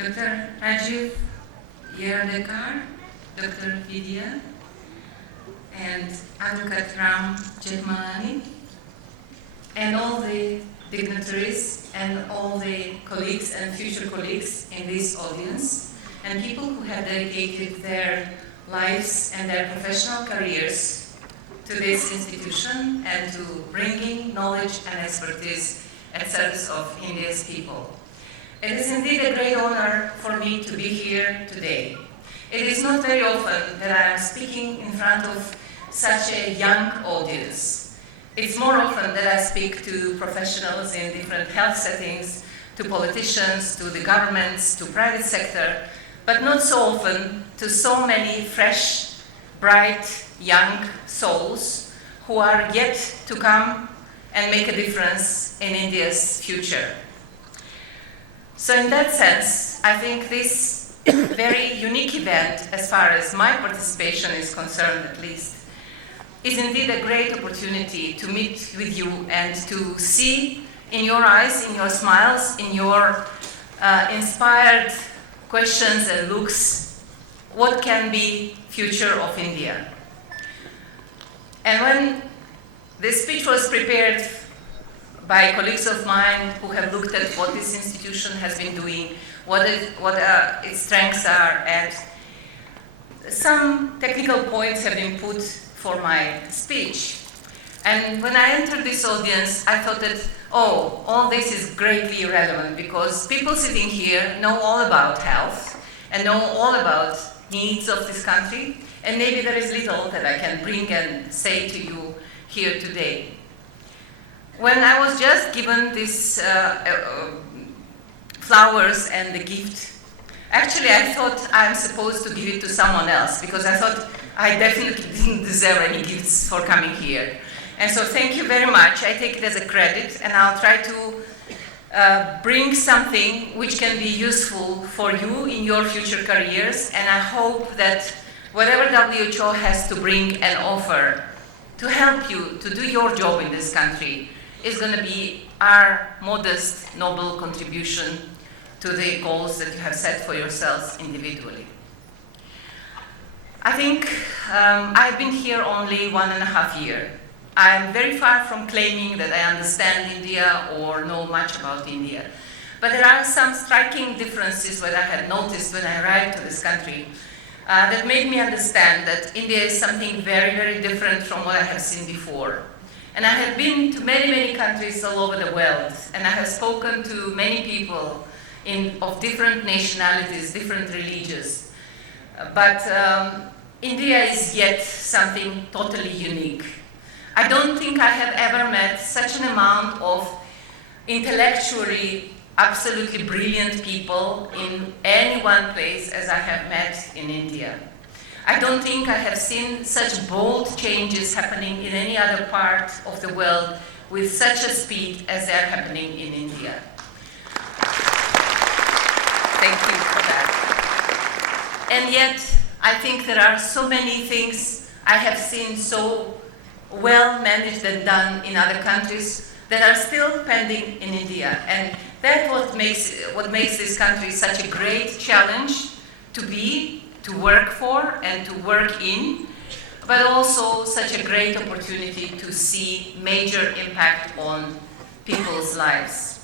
Dr. Rajiv Yeradekar, Dr. Vidya, and Advocat Ram Jetmalani, and all the dignitaries and all the colleagues and future colleagues in this audience, and people who have dedicated their lives and their professional careers to this institution and to bringing knowledge and expertise at service of India's people. It is indeed a great honor for me to be here today. It is not very often that I am speaking in front of such a young audience. It's more often that I speak to professionals in different health settings, to politicians, to the governments, to private sector, but not so often to so many fresh, bright, young souls who are yet to come and make a difference in India's future. So in that sense, I think this very unique event, as far as my participation is concerned at least, is indeed a great opportunity to meet with you and to see in your eyes, in your smiles, in your inspired questions and looks, what can be future of India. And when this speech was prepared by colleagues of mine who have looked at what this institution has been doing, what its strengths are, and some technical points have been put for my speech. And when I entered this audience, I thought that, oh, all this is greatly irrelevant because people sitting here know all about health and know all about needs of this country, and maybe there is little that I can bring and say to you here today. When I was just given this flowers and the gift, actually I thought I'm supposed to give it to someone else because I thought I definitely didn't deserve any gifts for coming here. And so thank you very much. I take it as a credit, and I'll try to bring something which can be useful for you in your future careers, and I hope that whatever WHO has to bring and offer to help you to do your job in this country is going to be our modest, noble contribution to the goals that you have set for yourselves individually. I think I've been here only 1.5 years. I'm very far from claiming that I understand India or know much about India. But there are some striking differences that I had noticed when I arrived to this country that made me understand that India is something very, very different from what I have seen before. And I have been to many, many countries all over the world, and I have spoken to many people of different nationalities, different religions. But India is yet something totally unique. I don't think I have ever met such an amount of intellectually absolutely brilliant people in any one place as I have met in India. I don't think I have seen such bold changes happening in any other part of the world with such a speed as they are happening in India. Thank you for that. And yet, I think there are so many things I have seen so well managed and done in other countries that are still pending in India. And that's what makes this country such a great challenge to work for and to work in, but also such a great opportunity to see major impact on people's lives.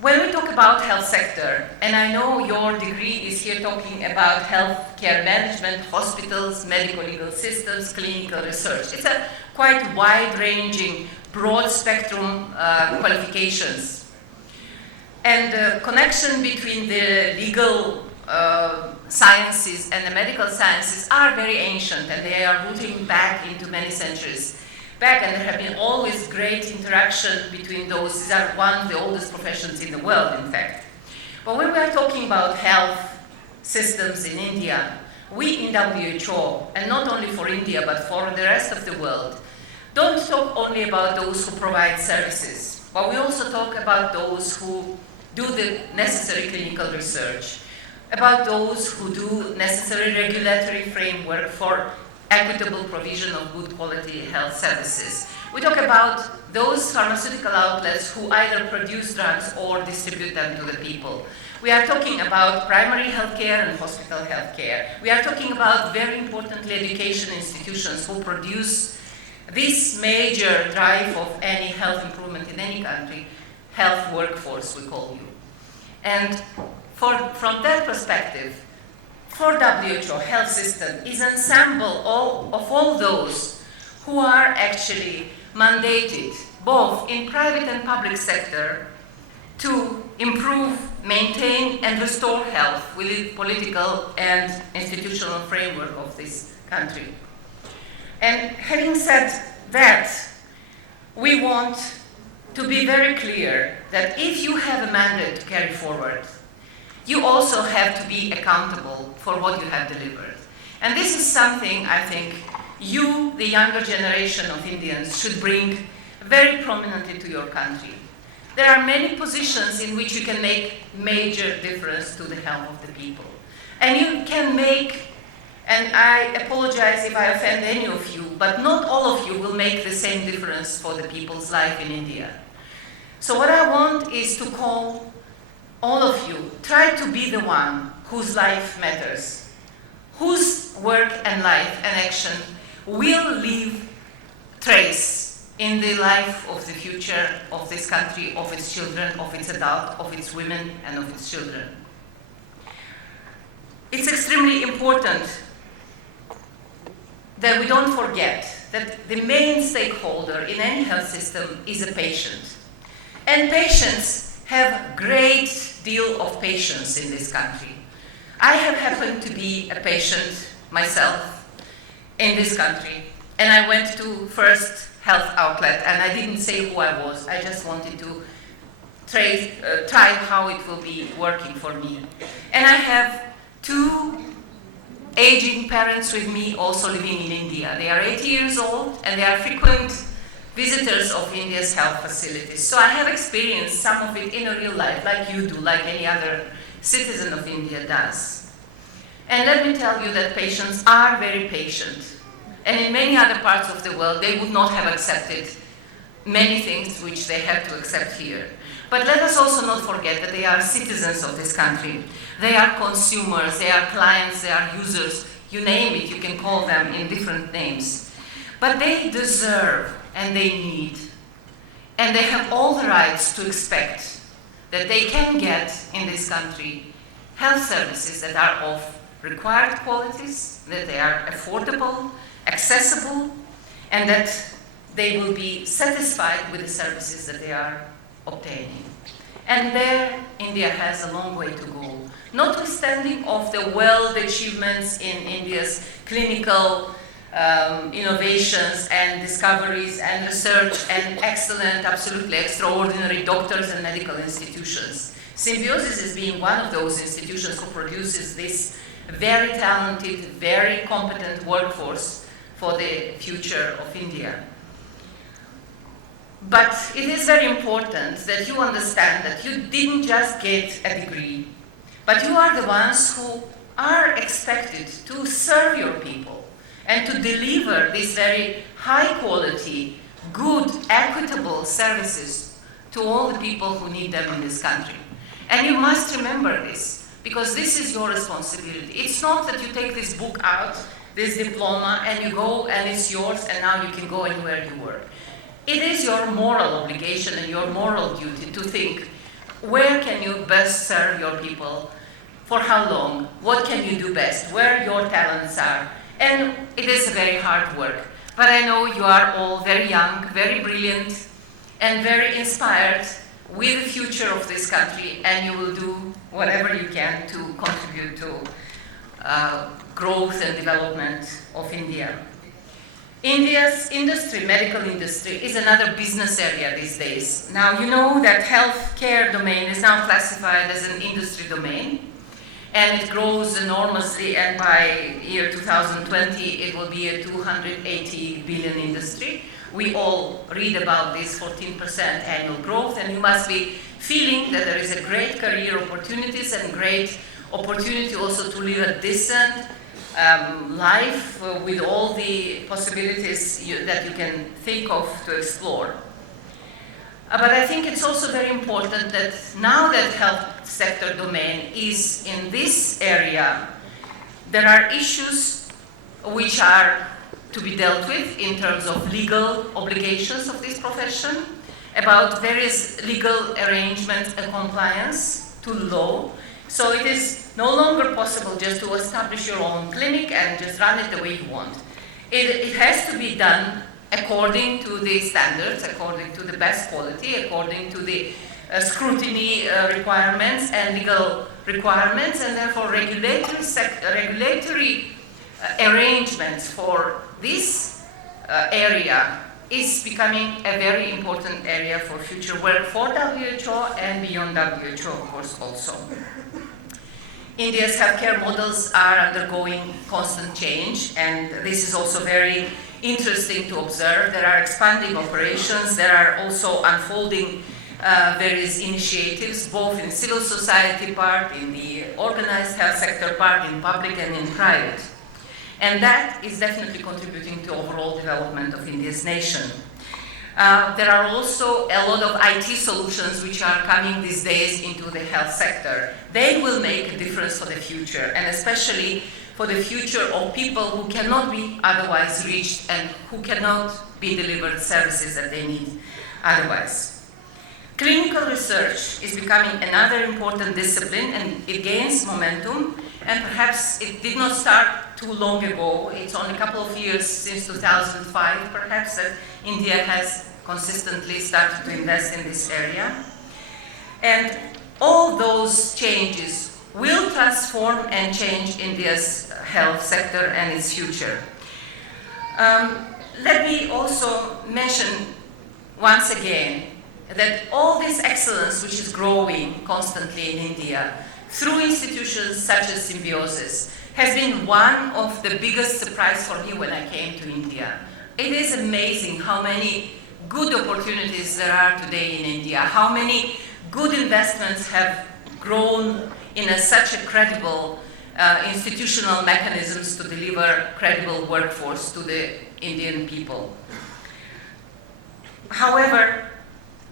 When we talk about health sector, and I know your degree is here talking about healthcare management, hospitals, medical legal systems, clinical research. It's a quite wide-ranging, broad spectrum qualifications. And the connection between the legal sciences and the medical sciences are very ancient, and they are rooting back into many centuries back, and there have been always great interaction between those. These are one of the oldest professions in the world, in fact. But when we are talking about health systems in India, we in WHO, and not only for India but for the rest of the world, don't talk only about those who provide services, but we also talk about those who do the necessary clinical research, about those who do necessary regulatory framework for equitable provision of good quality health services. We talk about those pharmaceutical outlets who either produce drugs or distribute them to the people. We are talking about primary healthcare and hospital healthcare. We are talking about, very importantly, education institutions who produce this major drive of any health improvement in any country, health workforce, we call you. And from that perspective, for WHO, health system is an ensemble of all those who are actually mandated, both in private and public sector, to improve, maintain, and restore health within the political and institutional framework of this country. And having said that, we want to be very clear that if you have a mandate to carry forward, you also have to be accountable for what you have delivered. And this is something I think you, the younger generation of Indians, should bring very prominently to your country. There are many positions in which you can make major difference to the health of the people. And you can make, and I apologize if I offend any of you, but not all of you will make the same difference for the people's life in India. So what I want is to call all of you, try to be the one whose life matters, whose work and life and action will leave trace in the life of the future of this country, of its children, of its adults, of its women, and of its children. It's extremely important that we don't forget that the main stakeholder in any health system is a patient. And patients have great deal of patience in this country. I have happened to be a patient myself in this country, and I went to first health outlet, and I didn't say who I was. I just wanted to try how it will be working for me. And I have two aging parents with me also living in India. They are 80 years old, and they are frequent visitors of India's health facilities. So I have experienced some of it in a real life, like you do, like any other citizen of India does. And let me tell you that patients are very patient. And in many other parts of the world, they would not have accepted many things which they have to accept here. But let us also not forget that they are citizens of this country. They are consumers, they are clients, they are users, you name it, you can call them in different names. But they deserve and they need, and they have all the rights to expect that they can get in this country health services that are of required qualities, that they are affordable, accessible, and that they will be satisfied with the services that they are obtaining. And there, India has a long way to go. Notwithstanding of the world achievements in India's clinical innovations and discoveries and research and excellent, absolutely extraordinary doctors and medical institutions. Symbiosis is being one of those institutions who produces this very talented, very competent workforce for the future of India. But it is very important that you understand that you didn't just get a degree, but you are the ones who are expected to serve your people and to deliver these very high quality, good, equitable services to all the people who need them in this country. And you must remember this, because this is your responsibility. It's not that you take this book out, this diploma, and you go and it's yours and now you can go anywhere you work. It is your moral obligation and your moral duty to think, where can you best serve your people? For how long? What can you do best? Where your talents are? And it is very hard work. But I know you are all very young, very brilliant, and very inspired with the future of this country, and you will do whatever you can to contribute to growth and development of India. India's industry, medical industry, is another business area these days. Now, you know that healthcare domain is now classified as an industry domain, and it grows enormously, and by year 2020, it will be a 280 billion industry. We all read about this 14% annual growth, and you must be feeling that there is a great career opportunities and great opportunity also to live a decent, life with all the possibilities that you can think of to explore. But I think it's also very important that now that health sector domain is in this area, there are issues which are to be dealt with in terms of legal obligations of this profession, about various legal arrangements and compliance to law. So it is no longer possible just to establish your own clinic and just run it the way you want. It has to be done according to the standards, according to the best quality, according to the scrutiny requirements and legal requirements, and therefore regulatory arrangements for this area is becoming a very important area for future work for WHO and beyond WHO, of course, also. India's healthcare models are undergoing constant change, and this is also very interesting to observe. There are expanding operations, there are also unfolding various initiatives, both in civil society part, in the organized health sector part, in public and in private. And that is definitely contributing to overall development of India's nation. There are also a lot of IT solutions which are coming these days into the health sector. They will make a difference for the future, and especially for the future of people who cannot be otherwise reached and who cannot be delivered services that they need otherwise. Clinical research is becoming another important discipline, and it gains momentum, and perhaps it did not start too long ago. It's only a couple of years since 2005, perhaps, that India has consistently started to invest in this area. And all those changes will transform and change India's health sector and its future. Let me also mention once again that all this excellence which is growing constantly in India through institutions such as Symbiosis has been one of the biggest surprises for me when I came to India. It is amazing how many good opportunities there are today in India, how many good investments have grown in such a credible institutional mechanisms to deliver credible workforce to the Indian people. However,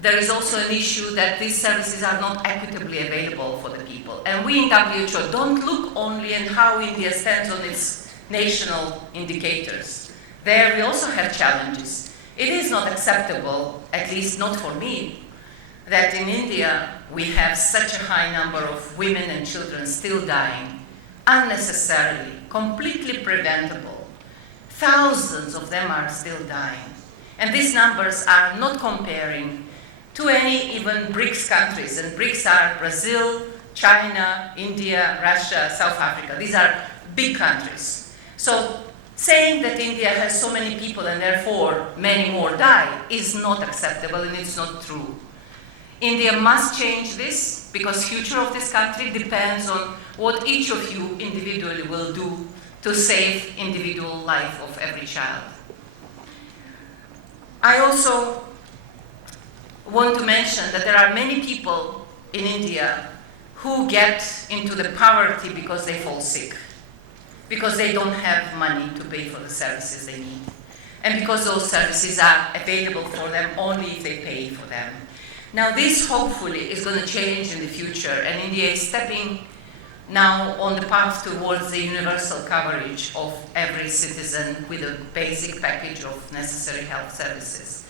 there is also an issue that these services are not equitably available for the people. And we in WHO don't look only at how India stands on its national indicators. There we also have challenges. It is not acceptable, at least not for me, that in India we have such a high number of women and children still dying, unnecessarily, completely preventable. Thousands of them are still dying. And these numbers are not comparing to any even BRICS countries, and BRICS are Brazil, China, India, Russia, South Africa. These are big countries. So saying that India has so many people and therefore many more die is not acceptable, and it's not true. India must change this, because the future of this country depends on what each of you individually will do to save individual life of every child. I also want to mention that there are many people in India who get into the poverty because they fall sick, because they don't have money to pay for the services they need, and because those services are available for them only if they pay for them. Now this hopefully is going to change in the future, and India is stepping now on the path towards the universal coverage of every citizen with a basic package of necessary health services.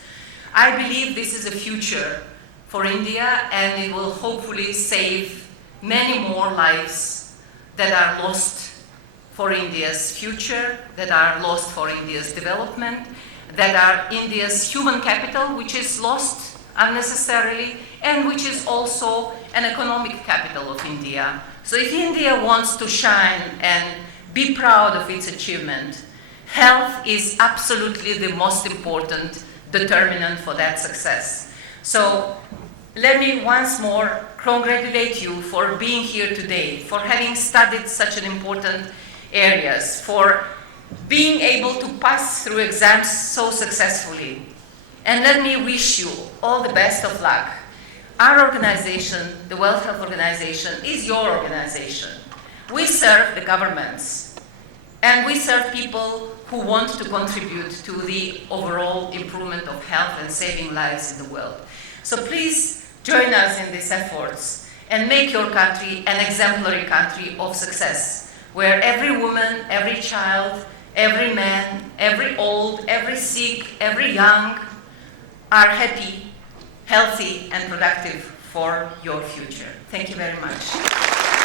I believe this is a future for India, and it will hopefully save many more lives that are lost for India's future, that are lost for India's development, that are India's human capital, which is lost unnecessarily, and which is also an economic capital of India. So if India wants to shine and be proud of its achievement, health is absolutely the most important determinant for that success. So let me once more congratulate you for being here today, for having studied such an important areas, for being able to pass through exams so successfully. And let me wish you all the best of luck. Our organization, the World Health Organization, is your organization. We serve the governments And we serve people who want to contribute to the overall improvement of health and saving lives in the world. So please join us in these efforts and make your country an exemplary country of success, where every woman, every child, every man, every old, every sick, every young are happy, healthy, and productive for your future. Thank you very much.